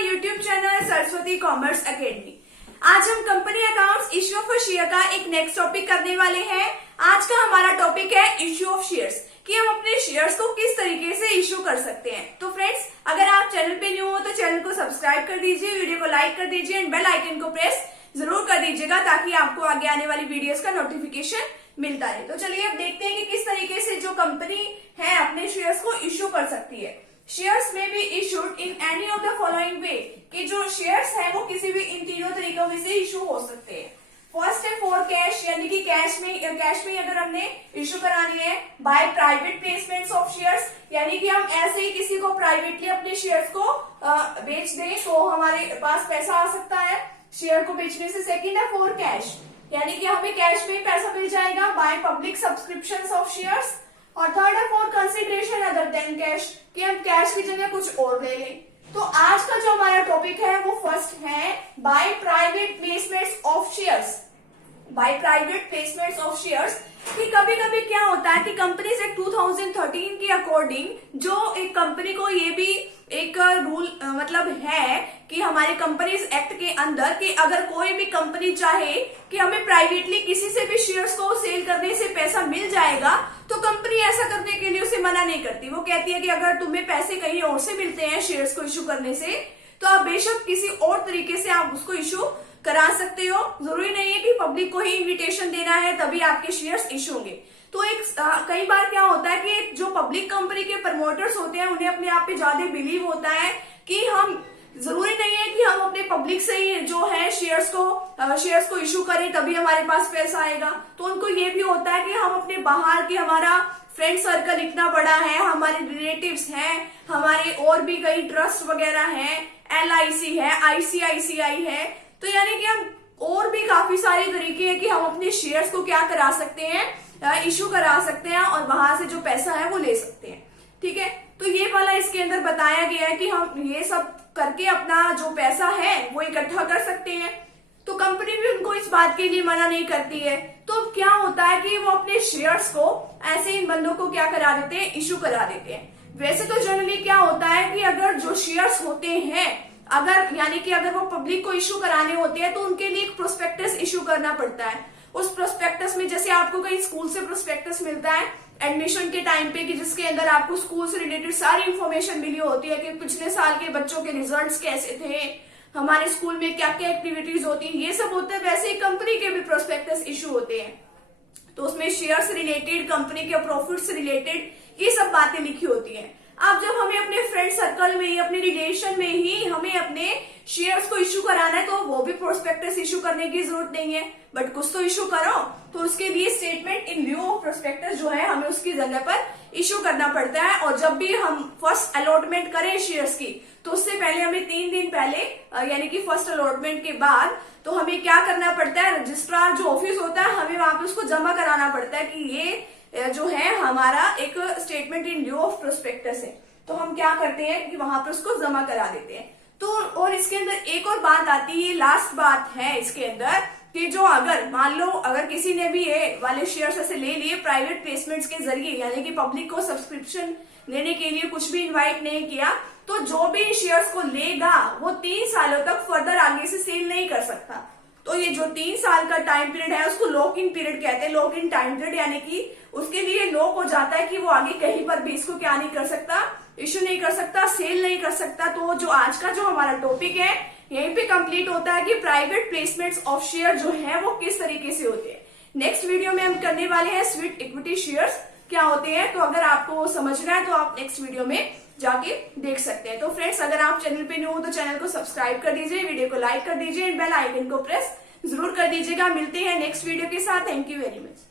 My YouTube channel Saraswati commerce academy. आज हम company accounts issue of share का एक नेक्स्ट टॉपिक करने वाले हैं। आज का हमारा टॉपिक है इश्यू ऑफ शेयर्स, कि हम अपने शेयर्स को किस तरीके से इश्यू कर सकते हैं। तो फ्रेंड्स, अगर आप चैनल पे न्यू हो तो चैनल को सब्सक्राइब कर दीजिए, वीडियो को लाइक कर दीजिए एंड बेल आइकन को प्रेस जरूर कर दीजिएगा ताकि आपको आगे आने वाली वीडियोस का नोटिफिकेशन मिलता रहे। तो चलिए अब देखते हैं कि किस तरीके से जो कंपनी है अपने शेयर्स को इश्यू कर सकती है। शेयर्स में भी issued in any of the following वे, कि जो शेयर्स है वो किसी भी इन तीनों तरीकों में से इशू हो सकते हैं। फर्स्ट है फॉर कैश, यानी कि कैश में अगर हमने इशू करानी है। By private placements of shares, यानी कि हम ऐसे ही किसी को प्राइवेटली अपने शेयर्स को बेच दें तो हमारे पास पैसा आ सकता है शेयर को बेचने से। सेकंड है फॉर कैश, यानी कि हमें कैश में पैसा मिल जाएगा by public subscription of shares. और थर्ड है for consideration other than cash, कि हम कैश की जगह कुछ और ले लें। तो आज का जो हमारा टॉपिक है वो फर्स्ट है by private placements of shares. By private placements of shares, कि कभी कभी क्या होता है कि कंपनीज एक्ट 2013 के अकॉर्डिंग जो एक कंपनी को ये भी एक रूल मतलब है कि हमारे कंपनीज एक्ट के अंदर कि अगर कोई भी कंपनी चाहे कि हमें प्राइवेटली किसी से भी शेयर्स को सेल करने से पैसा मिल जाएगा, तो कंपनी ऐसा करने के लिए उसे मना नहीं करती। वो कहती है कि अगर तुम्हें पैसे कहीं और से मिलते हैं शेयर्स को इश्यू करने से, तो आप बेशक किसी और तरीके से आप उसको इश्यू करा सकते हो। जरूरी नहीं है कि पब्लिक को ही इन्विटेशन देना है तभी आपके शेयर्स इश्यू होंगे। तो कई बार क्या होता है कि जो पब्लिक कंपनी के प्रमोटर्स होते हैं उन्हें अपने आप पे ज्यादा बिलीव होता है कि हम जरूरी नहीं है कि हम अपने पब्लिक से ही जो है शेयर्स को इश्यू करें तभी हमारे पास पैसा आएगा। तो उनको ये भी होता है कि हम अपने बाहर के हमारा फ्रेंड सर्कल इतना बड़ा है, हमारे रिलेटिव्स हैं, हमारे और भी कई ट्रस्ट वगैरह हैं, LIC है, ICICI है, तो यानी कि हम और भी काफी सारे तरीके हैं कि हम अपने शेयर्स को क्या करा सकते हैं, इश्यू करा सकते हैं और वहां से जो पैसा है वो ले सकते हैं। ठीक है, तो ये वाला इसके अंदर बताया गया है कि हम ये सब करके अपना जो पैसा है वो इकट्ठा कर सकते हैं। तो कंपनी भी उनको इस बात के लिए मना नहीं करती है। तो क्या होता है कि वो अपने शेयर्स को ऐसे इन बंदों को क्या करा देते हैं, इश्यू करा देते हैं। वैसे तो जनरली क्या होता है कि अगर जो शेयर्स होते हैं अगर वो पब्लिक को इश्यू कराने होते हैं तो उनके लिए एक प्रोस्पेक्टस इश्यू करना पड़ता है। उस प्रोस्पेक्टस में जैसे आपको कहीं स्कूल से प्रोस्पेक्टस मिलता है एडमिशन के टाइम पे, कि जिसके अंदर आपको स्कूल से रिलेटेड सारी इंफॉर्मेशन मिली होती है कि पिछले साल के बच्चों के रिजल्ट्स कैसे थे, हमारे स्कूल में क्या क्या एक्टिविटीज होती है, ये सब होता है। वैसे ही कंपनी के भी प्रोस्पेक्टस इश्यू होते हैं, तो उसमें शेयर से रिलेटेड, कंपनी के प्रॉफिट से रिलेटेड ये सब बातें लिखी होती है। अब जब हमें अपने फ्रेंड सर्कल में ही, अपने रिलेशन में ही हमें अपने शेयर्स को इश्यू कराना है, तो वो भी प्रोस्पेक्टस इश्यू करने की जरूरत नहीं है, बट कुछ तो इश्यू करो। तो उसके लिए statement in lieu of prospectus जो है हमें उसकी जगह पर इश्यू करना पड़ता है। और जब भी हम फर्स्ट अलॉटमेंट करें शेयर्स की, तो उससे पहले हमें 3 दिन पहले, यानी कि फर्स्ट अलॉटमेंट के बाद, तो हमें क्या करना पड़ता है, रजिस्ट्रार जो ऑफिस होता है हमें वहां पे उसको जमा कराना पड़ता है कि ये जो है हमारा एक statement in lieu of prospectus है। तो हम क्या करते हैं कि वहां पे उसको जमा करा देते हैं। तो और इसके अंदर एक और बात आती है, लास्ट बात है इसके अंदर, कि जो अगर मान लो अगर किसी ने भी ये वाले शेयर्स ऐसे ले लिए प्राइवेट प्लेसमेंट्स के जरिए, यानी कि पब्लिक को सब्सक्रिप्शन लेने के लिए कुछ भी इन्वाइट नहीं किया, तो जो भी शेयर्स को लेगा वो 3 सालों तक फर्दर आगे से सेल नहीं कर सकता। तो ये जो 3 साल का टाइम पीरियड है उसको लॉक इन पीरियड कहते हैं। लॉक इन टाइम पीरियड यानी कि उसके लिए लॉक हो जाता है कि वो आगे कहीं पर भी इसको क्या नहीं कर सकता, इश्यू नहीं कर सकता, सेल नहीं कर सकता। तो जो आज का जो हमारा टॉपिक है यहीं पे कंप्लीट होता है कि प्राइवेट प्लेसमेंट्स ऑफ शेयर जो है वो किस तरीके से होते हैं। नेक्स्ट वीडियो में हम करने वाले हैं स्वीट इक्विटी शेयर्स क्या होते हैं। तो अगर आपको समझना है तो आप नेक्स्ट वीडियो में जाके देख सकते हैं। तो फ्रेंड्स, अगर आप चैनल पे न्यू हो तो चैनल को सब्सक्राइब कर दीजिए, वीडियो को लाइक कर दीजिए, बेल आइकन को प्रेस जरूर कर दीजिएगा। मिलते हैं नेक्स्ट वीडियो के साथ। Thank you very much.